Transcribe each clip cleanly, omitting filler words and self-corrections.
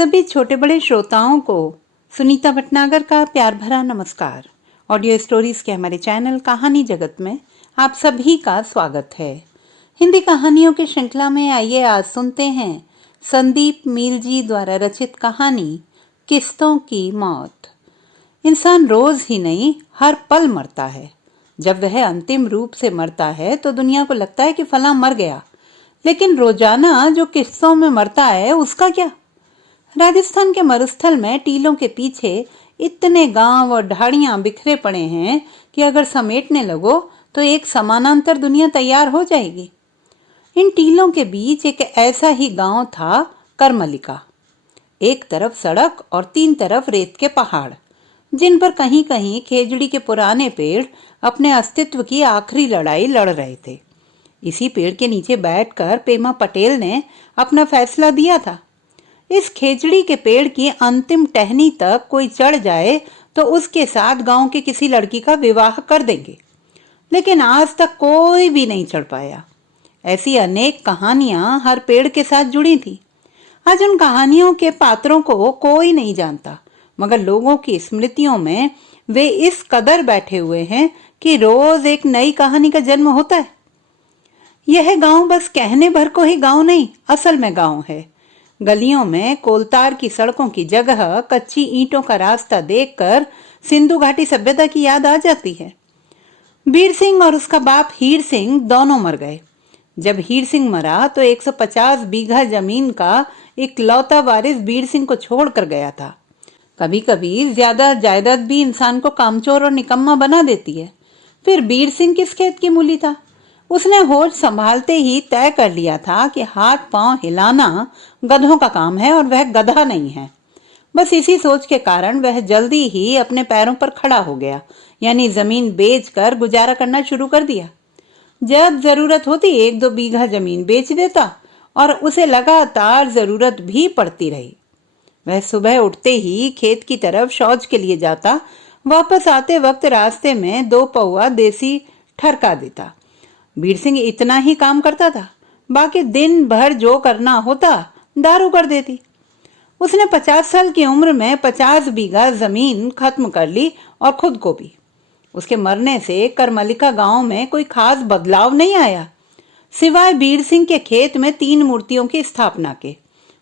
सभी छोटे बड़े श्रोताओं को सुनीता भटनागर का प्यार भरा नमस्कार। ऑडियो स्टोरीज के हमारे चैनल कहानी जगत में आप सभी का स्वागत है। हिंदी कहानियों की श्रृंखला में आइए आज सुनते हैं संदीप मील जी द्वारा रचित कहानी किस्तों की मौत। इंसान रोज ही नहीं हर पल मरता है। जब वह अंतिम रूप से मरता है तो दुनिया को लगता है कि फलां मर गया, लेकिन रोजाना जो किस्तों में मरता है उसका क्या। राजस्थान के मरुस्थल में टीलों के पीछे इतने गांव और ढाड़ियां बिखरे पड़े हैं कि अगर समेटने लगो तो एक समानांतर दुनिया तैयार हो जाएगी। इन टीलों के बीच एक ऐसा ही गांव था, करमलिका। एक तरफ सड़क और तीन तरफ रेत के पहाड़, जिन पर कहीं कहीं खेजड़ी के पुराने पेड़ अपने अस्तित्व की आखिरी लड़ाई लड़ रहे थे। इसी पेड़ के नीचे बैठकर पेमा पटेल ने अपना फैसला दिया था। इस खेजड़ी के पेड़ की अंतिम टहनी तक कोई चढ़ जाए तो उसके साथ गांव के किसी लड़की का विवाह कर देंगे, लेकिन आज तक कोई भी नहीं चढ़ पाया। ऐसी अनेक कहानियां हर पेड़ के साथ जुड़ी थी। आज उन कहानियों के पात्रों को कोई नहीं जानता, मगर लोगों की स्मृतियों में वे इस कदर बैठे हुए हैं कि रोज एक नई कहानी का जन्म होता है। यह गांव बस कहने भर को ही गांव नहीं, असल में गांव है। गलियों में कोलतार की सड़कों की जगह कच्ची ईंटों का रास्ता देखकर सिंधु घाटी सभ्यता की याद आ जाती है। बीर सिंह और उसका बाप हीर सिंह दोनों मर गए। जब हीर सिंह मरा तो 150 बीघा जमीन का इकलौता वारिस बीर सिंह को छोड़कर गया था। कभी कभी ज्यादा जायदाद भी इंसान को कामचोर और निकम्मा बना देती है। फिर बीर सिंह किस खेत की मूली था। उसने होश संभालते ही तय कर लिया था कि हाथ पांव हिलाना गधों का काम है और वह गधा नहीं है। बस इसी सोच के कारण वह जल्दी ही अपने पैरों पर खड़ा हो गया, यानी जमीन बेचकर गुजारा करना शुरू कर दिया। जब जरूरत होती 1-2 बीघा जमीन बेच देता और उसे लगातार जरूरत भी पड़ती रही। वह सुबह उठते ही खेत की तरफ शौच के लिए जाता, वापस आते वक्त रास्ते में 2 पौआ देसी ठरका देता। बीर सिंह इतना ही काम करता था, बाकी दिन भर जो करना होता दारू कर देती। उसने 50 साल की उम्र में 50 बीघा जमीन खत्म कर ली और खुद को भी। उसके मरने से करमलिका गांव में कोई खास बदलाव नहीं आया, सिवाय बीर सिंह के खेत में 3 मूर्तियों की स्थापना के।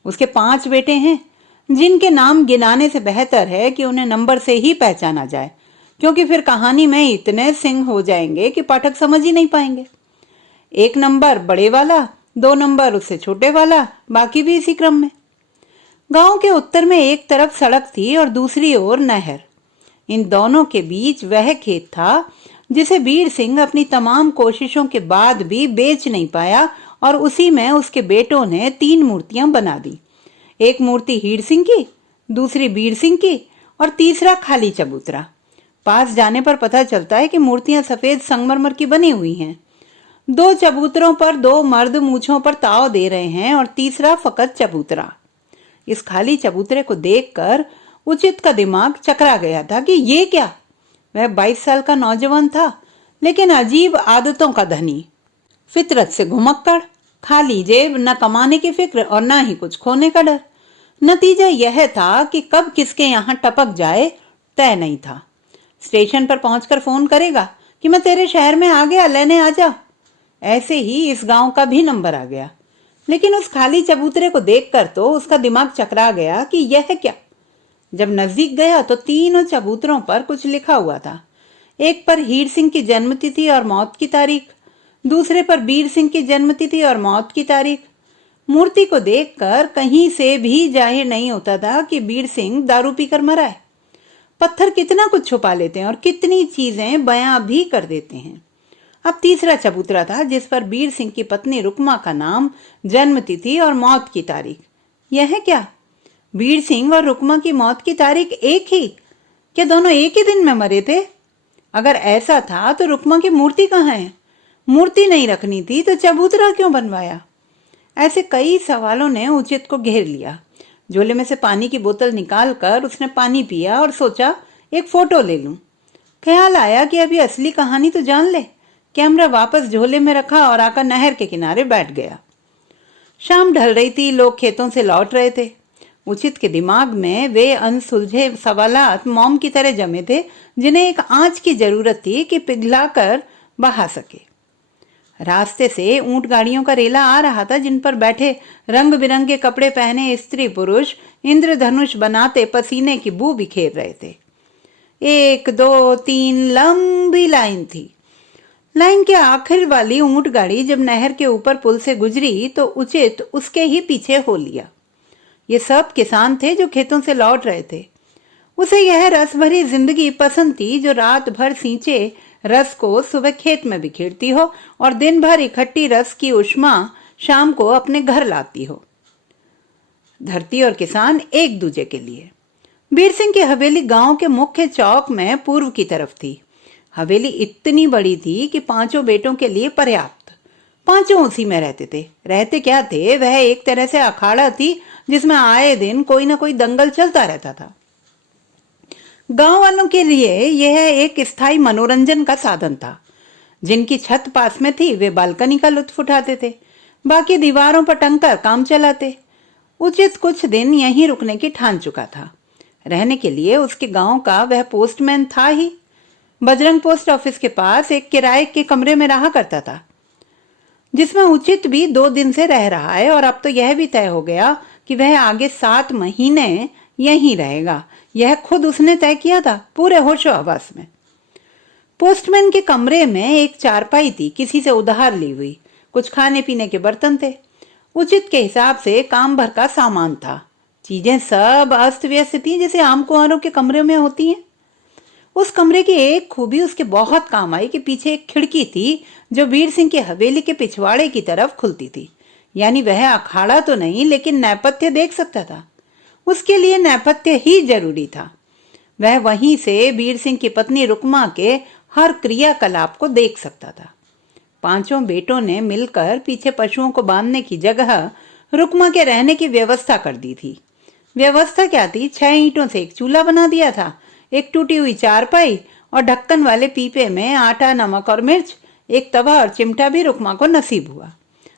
उसके 5 बेटे हैं, जिनके नाम गिनाने से बेहतर है कि उन्हें नंबर से ही पहचाना जाए, क्योंकि फिर कहानी में इतने सिंह हो जाएंगे कि पाठक समझ ही नहीं पाएंगे। 1 नंबर बड़े वाला, 2 नंबर उससे छोटे वाला, बाकी भी इसी क्रम में। गांव के उत्तर में एक तरफ सड़क थी और दूसरी ओर नहर। इन दोनों के बीच वह खेत था जिसे बीर सिंह अपनी तमाम कोशिशों के बाद भी बेच नहीं पाया, और उसी में उसके बेटों ने 3 मूर्तियां बना दी। एक मूर्ति हीर सिंह की, दूसरी बीर सिंह की और तीसरा खाली चबूतरा। पास जाने पर पता चलता है कि मूर्तियां सफेद संगमरमर की बनी हुई हैं। 2 चबूतरों पर 2 मर्द मूछों पर ताव दे रहे हैं और तीसरा फकत चबूतरा। इस खाली चबूतरे को देखकर उचित का दिमाग चकरा गया था कि ये क्या। वह 22 साल का नौजवान था, लेकिन अजीब आदतों का धनी, फितरत से घुमक्कड़, खाली जेब, न कमाने की फिक्र और न ही कुछ खोने का डर। नतीजा यह था कि कब किसके यहाँ टपक जाए तय नहीं था। स्टेशन पर पहुंचकर फोन करेगा कि मैं तेरे शहर में आ गया, लेने आ जा। ऐसे ही इस गांव का भी नंबर आ गया, लेकिन उस खाली चबूतरे को देखकर तो उसका दिमाग चकरा गया कि यह क्या। जब नजदीक गया तो तीनों चबूतरों पर कुछ लिखा हुआ था। एक पर हीर सिंह की जन्मतिथि और मौत की तारीख, दूसरे पर बीर सिंह की जन्मतिथि और मौत की तारीख। मूर्ति को देखकर कहीं से भी जाहिर नहीं होता था कि बीर सिंह दारू पीकर मरा है। पत्थर कितना कुछ छुपा लेते हैं और कितनी चीजें बयां भी कर देते हैं। अब तीसरा चबूतरा था जिस पर बीर सिंह की पत्नी रुकमा का नाम, जन्मतिथि और मौत की तारीख। यह क्या, बीर सिंह और रुकमा की मौत की तारीख एक ही? क्या दोनों एक ही दिन में मरे थे? अगर ऐसा था तो रुकमा की मूर्ति कहाँ है? मूर्ति नहीं रखनी थी तो चबूतरा क्यों बनवाया? ऐसे कई सवालों ने उचित को घेर लिया। झोले में से पानी की बोतल निकालकर उसने पानी पिया और सोचा एक फोटो ले लूं। ख्याल आया कि अभी असली कहानी तो जान ले। कैमरा वापस झोले में रखा और आकर नहर के किनारे बैठ गया। शाम ढल रही थी, लोग खेतों से लौट रहे थे। उचित के दिमाग में वे अनसुलझे सवालात मोम की तरह जमे थे, जिन्हें एक आंच की जरूरत थी कि पिघलाकर बहा सके। रास्ते से ऊंट गाड़ियों का रेला आ रहा था, जिन पर बैठे रंग बिरंगे कपड़े पहने स्त्री पुरुष इंद्रधनुष बनाते पसीने की बू बिखेर रहे थे। 1 2 3 लंबी लाइन थी। लाइन के आखिर वाली ऊंट गाड़ी जब नहर के ऊपर पुल से गुजरी तो उचित उसके ही पीछे हो लिया। ये सब किसान थे जो खेतों से लौट रहे थे। उसे यह रस भरी जिंदगी पसंद थी जो रात भर सींचे रस को सुबह खेत में बिखेरती हो और दिन भर इकट्ठी रस की उष्मा शाम को अपने घर लाती हो। धरती और किसान एक दूजे के लिए। बीर सिंह की हवेली गांव के मुख्य चौक में पूर्व की तरफ थी। हवेली इतनी बड़ी थी कि 5 बेटों के लिए पर्याप्त। 5 उसी में रहते थे। रहते क्या थे, वह एक तरह से अखाड़ा थी जिसमें आए दिन कोई ना कोई दंगल चलता रहता था। गांव वालों के लिए यह एक स्थायी मनोरंजन का साधन था। जिनकी छत पास में थी वे बालकनी का लुत्फ उठाते थे, बाकी दीवारों पर टंगकर काम चलाते। उचित कुछ दिन यहीं रुकने की ठान चुका था। रहने के लिए उसके गांव का वह पोस्टमैन था ही। बजरंग पोस्ट ऑफिस के पास एक किराए के कमरे में रहा करता था, जिसमें उचित भी 2 दिन से रह रहा है और अब तो यह भी तय हो गया कि वह आगे 7 महीने यहीं रहेगा। यह खुद उसने तय किया था, पूरे होशो हवास में। पोस्टमैन के कमरे में एक चारपाई थी, किसी से उधार ली हुई। कुछ खाने पीने के बर्तन थे। उचित के हिसाब से काम भर का सामान था। चीजें सब अस्त व्यस्त थी, जैसे आम कुंवारों के कमरे में होती हैं। उस कमरे की एक खूबी उसके बहुत काम आई कि पीछे एक खिड़की थी जो बीर सिंह की हवेली के पिछवाड़े की तरफ खुलती थी। यानी वह अखाड़ा तो नहीं, लेकिन नैपथ्य देख सकता था। उसके लिए नैपथ्य ही जरूरी था। वह वहीं से बीर सिंह की पत्नी रुकमा के हर क्रियाकलाप को देख सकता था। 5 बेटों ने मिलकर पीछे पशुओं को बांधने की जगह रुकमा के रहने की व्यवस्था कर दी थी। व्यवस्था क्या थी? 6 ईंटों से एक चूल्हा बना दिया था, एक टूटी हुई चारपाई और ढक्कन वाले पीपे में आटा, नमक और मिर्च। एक तवा और चिमटा भी रुकमा को नसीब हुआ।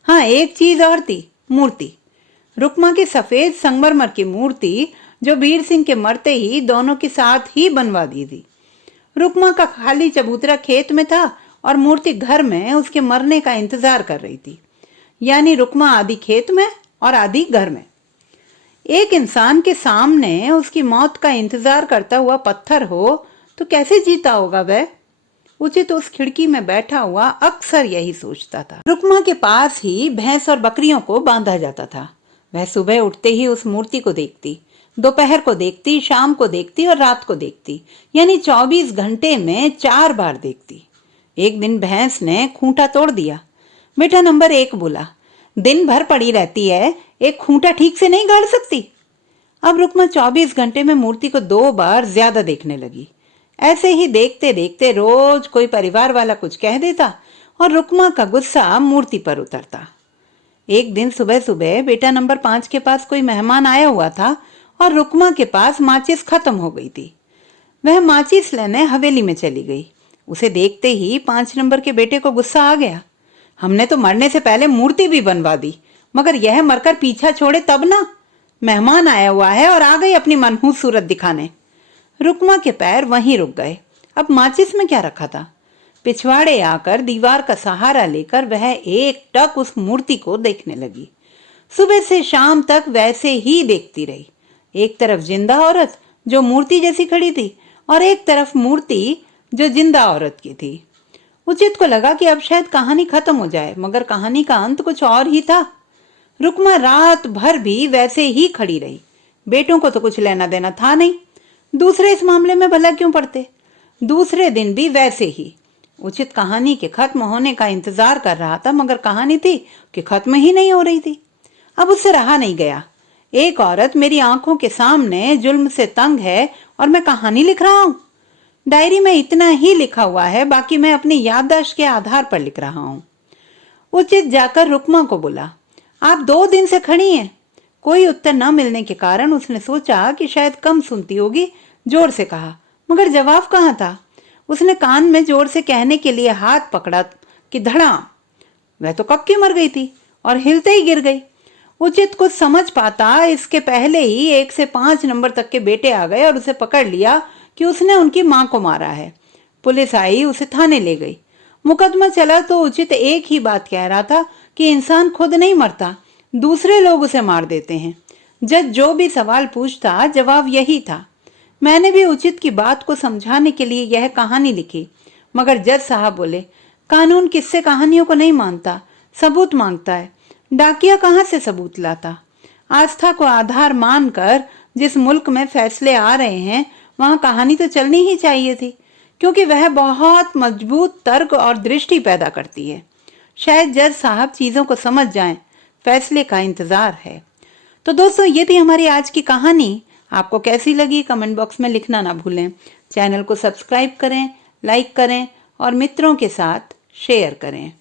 हाँ, एक चीज और थी, मूर्ति। रुकमा की सफेद संगमरमर की मूर्ति जो बीर सिंह के मरते ही दोनों के साथ ही बनवा दी थी। रुकमा का खाली चबूतरा खेत में था और मूर्ति घर में उसके मरने का इंतजार कर रही थी। यानी रुकमा आधी खेत में और आधी घर में। एक इंसान के सामने उसकी मौत का इंतजार करता हुआ पत्थर हो तो कैसे जीता होगा वह? उचित उस खिड़की में बैठा हुआ अक्सर यही सोचता था। रुकमा के पास ही भैंस और बकरियों को बांधा जाता था। वह सुबह उठते ही उस मूर्ति को देखती, दोपहर को देखती, शाम को देखती और रात को देखती। यानी 24 घंटे में 4 बार देखती। एक दिन भैंस ने खूंटा तोड़ दिया। बेटा नंबर 1 बोला, दिन भर पड़ी रहती है, एक खूंटा ठीक से नहीं गाड़ सकती। अब रुकमा 24 घंटे में मूर्ति को 2 बार ज्यादा देखने लगी। ऐसे ही देखते देखते रोज कोई परिवार वाला कुछ कह देता और रुकमा का गुस्सा मूर्ति पर उतरता। एक दिन सुबह सुबह बेटा नंबर 5 के पास कोई मेहमान आया हुआ था और रुकमा के पास माचिस खत्म हो गई थी। वह माचिस लेने हवेली में चली गई। उसे देखते ही 5 नंबर के बेटे को गुस्सा आ गया। हमने तो मरने से पहले मूर्ति भी बनवा दी, मगर यह मरकर पीछा छोड़े तब ना। मेहमान आया हुआ है और आ गई अपनी मनहूस सूरत दिखाने। रुकमा के पैर वहीं रुक गए। अब माचिस में क्या रखा था? पिछवाड़े आकर दीवार का सहारा लेकर वह एक टक उस मूर्ति को देखने लगी। सुबह से शाम तक वैसे ही देखती रही। एक तरफ जिंदा औरत जो मूर्ति जैसी खड़ी थी और एक तरफ मूर्ति जो जिंदा औरत की थी। उचित को लगा कि अब शायद कहानी खत्म हो जाए, मगर कहानी का अंत कुछ और ही था। रुकमा रात भर भी वैसे ही खड़ी रही। बेटों को तो कुछ लेना देना था नहीं, दूसरे इस मामले में भला क्यों पड़ते? दूसरे दिन भी वैसे ही। उचित कहानी के खत्म होने का इंतजार कर रहा था, मगर कहानी थी कि खत्म ही नहीं हो रही थी। अब उससे रहा नहीं गया। एक औरत मेरी आंखों के सामने जुल्म से तंग है और मैं कहानी लिख रहा हूं। डायरी में इतना ही लिखा हुआ है, बाकी मैं अपनी याददाश्त के आधार पर लिख रहा हूं। उचित जाकर रुकमा को बोला, आप 2 दिन से खड़ी हैं। कोई उत्तर न मिलने के कारण उसने सोचा कि शायद कम सुनती होगी, जोर से कहा, मगर जवाब कहाँ था? उसने कान में जोर से कहने के लिए हाथ पकड़ा कि धड़ाम। वह तो कब की मर गई थी और हिलते ही गिर गई। उचित कुछ समझ पाता इसके पहले ही 1 से 5 नंबर तक के बेटे आ गए और उसे पकड़ लिया कि उसने उनकी मां को मारा है। पुलिस आई, उसे थाने ले गई। मुकदमा चला तो उचित एक ही बात कह रहा था कि इंसान खुद नहीं मरता, दूसरे लोग उसे मार देते हैं। जज जो भी सवाल पूछता जवाब यही था। मैंने भी उचित की बात को समझाने के लिए यह कहानी लिखी, मगर जज साहब बोले, कानून किस्से कहानियों को नहीं मानता, सबूत मांगता है। डाकिया कहां से सबूत लाता? आस्था को आधार मानकर जिस मुल्क में फैसले आ रहे हैं वहां कहानी तो चलनी ही चाहिए थी, क्योंकि वह बहुत मजबूत तर्क और दृष्टि पैदा करती है। शायद जज साहब चीजों को समझ जाएं, फैसले का इंतजार है। तो दोस्तों, ये थी हमारी आज की कहानी। आपको कैसी लगी कमेंट बॉक्स में लिखना ना भूलें। चैनल को सब्सक्राइब करें, लाइक करें और मित्रों के साथ शेयर करें।